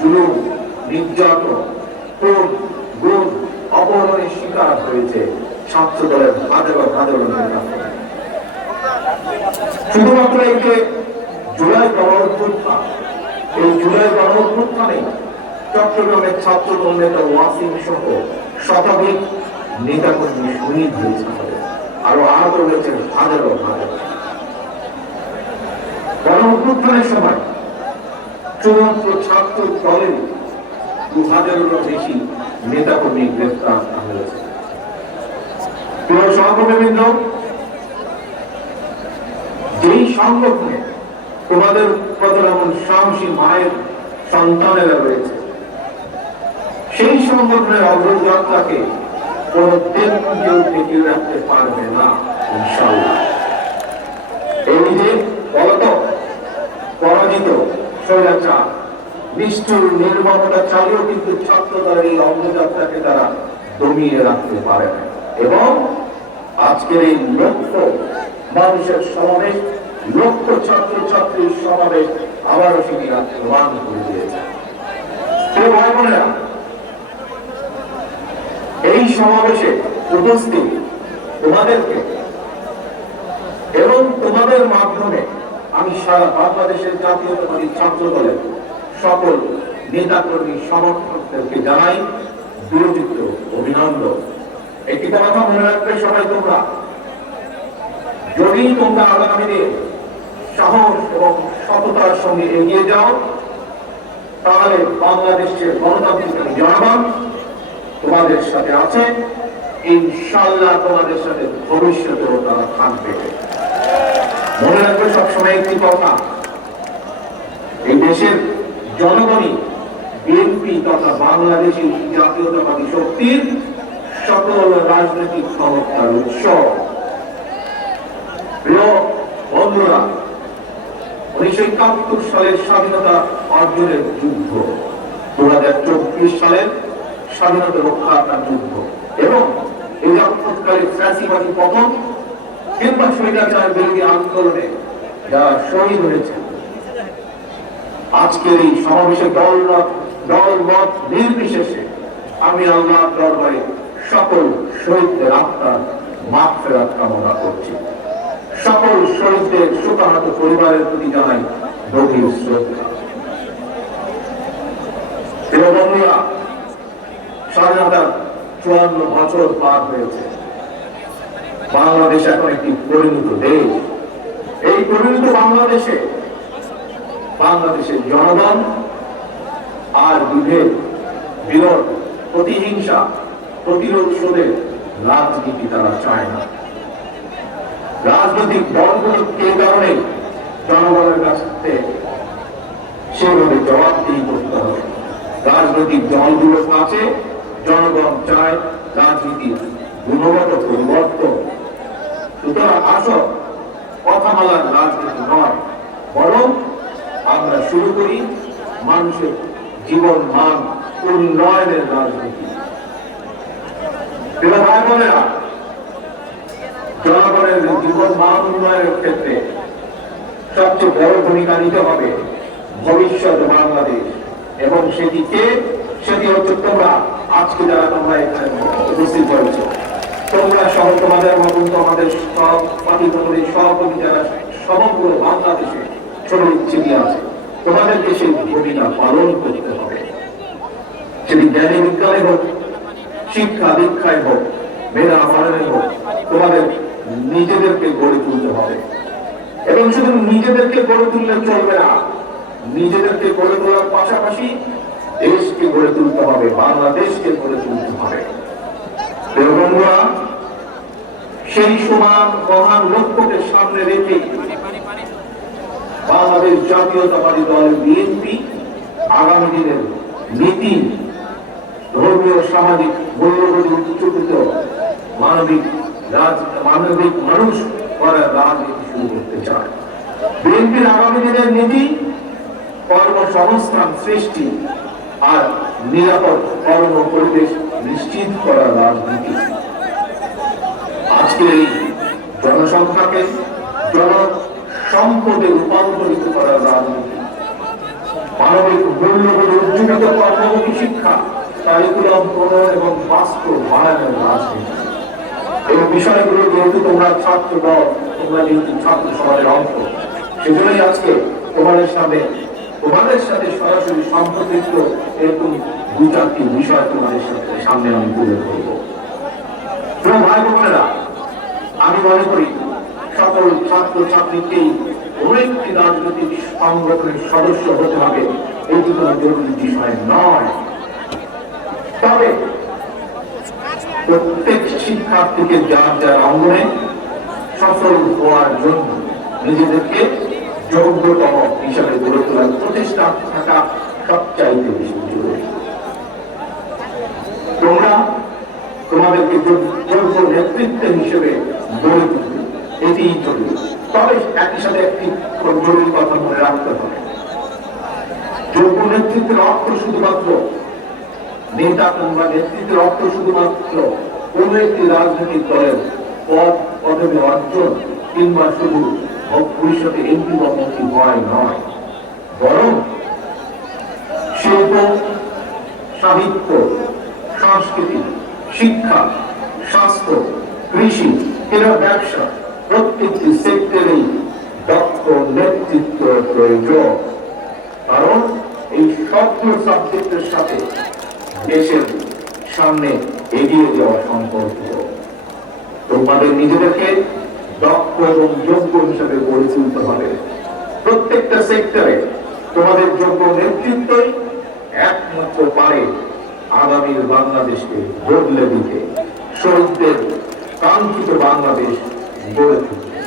জুলুম, নির্যাতন খুন গুম, অপহরণের শিকার হয়েছে ছাত্র দলের হাজারো হাজারো নেতা শুধুমাত্র এই যে জুলাই গণঅভ্যুত্থান, এই জুলাই গণঅভ্যুত্থানে চট্টগ্রামের ছাত্র দল নেতা ওয়াসিম সহ শতাধিক নেতাকর্মী শহীদ হয়েছে আরও আহত হয়েছেন হাজারো হাজার। গণঅভ্যুত্থানের সময় চূড়ান্ত ছাত্র দলের দু হাজারেরও বেশি নেতাকর্মী গ্রেফতার হয়েছে। প্রিয় সহকর্মীবৃন্দ যেই সংগঠনে তোমাদের কত এমন সাহসী মায়ের সন্তানেরা রয়েছে, সেই সংগঠনের অগ্রযাত্রাকে কোন কেউ টিকিয়ে রাখতে পারবে না ইনশাল্লাহ এই যে বলতো পরাজিত স্বৈরাচার নিষ্ঠুর নির্মমতা চালিয়েও কিন্তু এই তারা দমিয়ে রাখতে পারে। এবং আজকের এই মানুষের সমাবেশ ছাত্র ছাত্রীর সমাবেশ আবারও প্রমাণ করে দিয়েছে এই সমাবেশে উপস্থিত তোমাদেরকে এবং তোমাদের মাধ্যমে আমি সারা বাংলাদেশের জাতীয়তাবাদী ছাত্র দলের সকল নেতাকর্মী সমর্থকদেরকে জানাই বিরোচিত অভিনন্দন। একটি কথা মনে রাখবে সবাই তোমরা। যদি তোমরা আগামী দিনে সাহস এবং সততার সঙ্গে এগিয়ে যাও, তাহলে বাংলাদেশের গণতান্ত্রিক জনগণ তোমাদের সাথে আছে। ইনশাল্লাহ তোমাদের সাথে ভবিষ্যতেও তারা থাকবে। মনে রাখবে সবসময় একটি কথা। এই দেশের জনগণই বিএনপি তথা বাংলাদেশি জাতীয়তাবাদী শক্তির সকল রাজনৈতিক ক্ষমতার উৎস। বন্ধুরা, উনিশশো একাত্তর সালের স্বাধীনতা অর্জনের যুদ্ধ দু হাজার চব্বিশ সালের স্বাধীনতা রক্ষার যুদ্ধ এবং এই রক্ষৎকালে ফ্যাসিবাদী পতন কিংবা স্বৈরাচার বিরোধী আন্দোলনে যারা শহীদ হয়েছে। আজকের এই সমাবেশে দল দল মত নির্বিশেষে আমি আল্লাহ দরবারে সকল শহীদদের আত্মার মাঠ ফেরাত কামনা করছি। সকল শহীদদের শোকাহত পরিবারের প্রতি জানাই গভীর শ্রদ্ধা। বন্ধুরা, স্বাধীনতার চুয়ান্ন বছর পার হয়েছে। বাংলাদেশ এখন একটি পরিণত দেশ। এই পরিণত বাংলাদেশে বাংলাদেশের জনগণ আর বিভেদ, বিরোধ, প্রতিহিংসা, প্রতিরোধ শোধের রাজনীতি তারা চায় না। রাজনৈতিক দলগুলো এই কারণে জনগণের কাছ থেকে সেভাবে জবাবদিহি করতে হবে? রাজনৈতিক দলগুলোর কাছে জনগণ চায় রাজনীতি গুণগত পরিবর্তন। সুতরাং আসো, কথা বলার রাজনীতি নয়, বরং আমরা শুরু করি মানুষের জীবন মান উন্নয়নের রাজনীতি। জনগণের জীবন মান উন্নয়নের ক্ষেত্রে সবচেয়ে বড় ভূমিকা নিতে হবে ভবিষ্যৎ বাংলাদেশ। এবং সেটিকে, সেটি হচ্ছে তোমরা, আজকে যারা তোমরা এখানে উপস্থিত হয়েছে তোমরা সহ তোমাদের মতন তোমাদের সব সহকর্মী যারা সমগ্র বাংলাদেশে ছোট ছিটি আছে। তোমাদেরকে সেই ভূমিকা পালন করতে হবে। সেটি জ্ঞানী বিজ্ঞানে হোক, শিক্ষা দীক্ষায় হোক, মেধা পালনে হোক, তোমাদের নিজেদেরকে গড়ে তুলতে হবে। এবং শুধু নিজেদেরকে গড়ে তুললে চলবে না, নিজেদেরকে গড়ে তোলার পাশাপাশি দেশকে গড়ে তুলতে হবে, বাংলাদেশকে গড়ে তুলতে হবে। বন্ধুরা সেই সমান মহান লক্ষ্যকে সামনে রেখে বাংলাদেশ জাতীয়তাবাদী দল বিএনপি আগামী দিনের নীতি, ধর্মীয়, সামাজিক মূল্যবোধে উচ্চকৃত মানবিক মানবিক মানুষ করার রাজনীতি শুরু করতে চায়। বিএনপির আগামী দিনের নীতি, কর্মসংস্থান সৃষ্টি আর নিরাপদ কর্ম পরিবেশ নিশ্চিত করার রাজনীতি। আজকে এই জনসংখ্যাকে জন সম্পদে রূপান্তরিত করার রাজনীতি। মানবিক মূল্যবোধ উজ্জীবিত কর্মমুখী শিক্ষা কারিকুলাম প্রণয়ন এবং বাস্তব বানানোর রাজনীতি। এই বিষয়গুলো যেহেতু তোমরা ছাত্র দল, তোমরা যেহেতু ছাত্র সমাজের অংশ, সেজন্যই আজকে তোমাদের সামনে তোমাদের সাথে সরাসরি সম্পর্কিত এরকম দু চারটি বিষয় তোমাদের সাথে সামনে আমি তুলে ধরবো। ভাই বোনেরা আমি মনে করি সকল ছাত্র ছাত্রীকেই একটি রাজনৈতিক সংগঠনের সদস্য হতে হবে। এটি কোনো জরুরি বিষয় নয়। তবে প্রত্যেক শিক্ষার্থীকে যার যার অঙ্গনে সফল হওয়ার জন্য নিজেদেরকে যোগ্যতম হিসাবে গড়ে তোলার প্রচেষ্টা থাকা সবচাইতে বেশি জরুরি। তোমরা তোমাদেরকে যোগ্য যোগ্য নেতৃত্ব হিসেবে গড়ে তুলবে। এটি জরুরি। তবে একই সাথে একটি জরুরি কথা মনে রাখতে হবে। যোগ্য নেতৃত্বের অর্থ শুধুমাত্র নেতা কিংবা নেতৃত্বের অর্থ শুধুমাত্র কোন একটি রাজনৈতিক দলের পদ, পদবি অর্জন কিংবা শুধু ভবিষ্যতে এমপি বা মন্ত্রী হয় নয়। বরং শিল্প, সাহিত্য, সংস্কৃতি, শিক্ষা স্বাস্থ্য, কৃষি, ক্রীড়া ব্যবসা, প্রত্যেকটি সেক্টরেই দক্ষ নেতৃত্ব প্রয়োজন। কারণ এই সবগুলো সাবজেক্টের সাথে দেশের সামনে এগিয়ে যাওয়া সম্পর্ক তোমাদের নিজেদেরকে দক্ষ এবং যোগ্য হিসেবে গড়ে তুলতে হবে। প্রত্যেকটা সেক্টরে তোমাদের যোগ্য নেতৃত্বই একমাত্র পারে আগামীর বাংলাদেশকে বদলে দিতে। শহীদদের কাঙ্ক্ষিত বাংলাদেশ গড়ে তুলবে।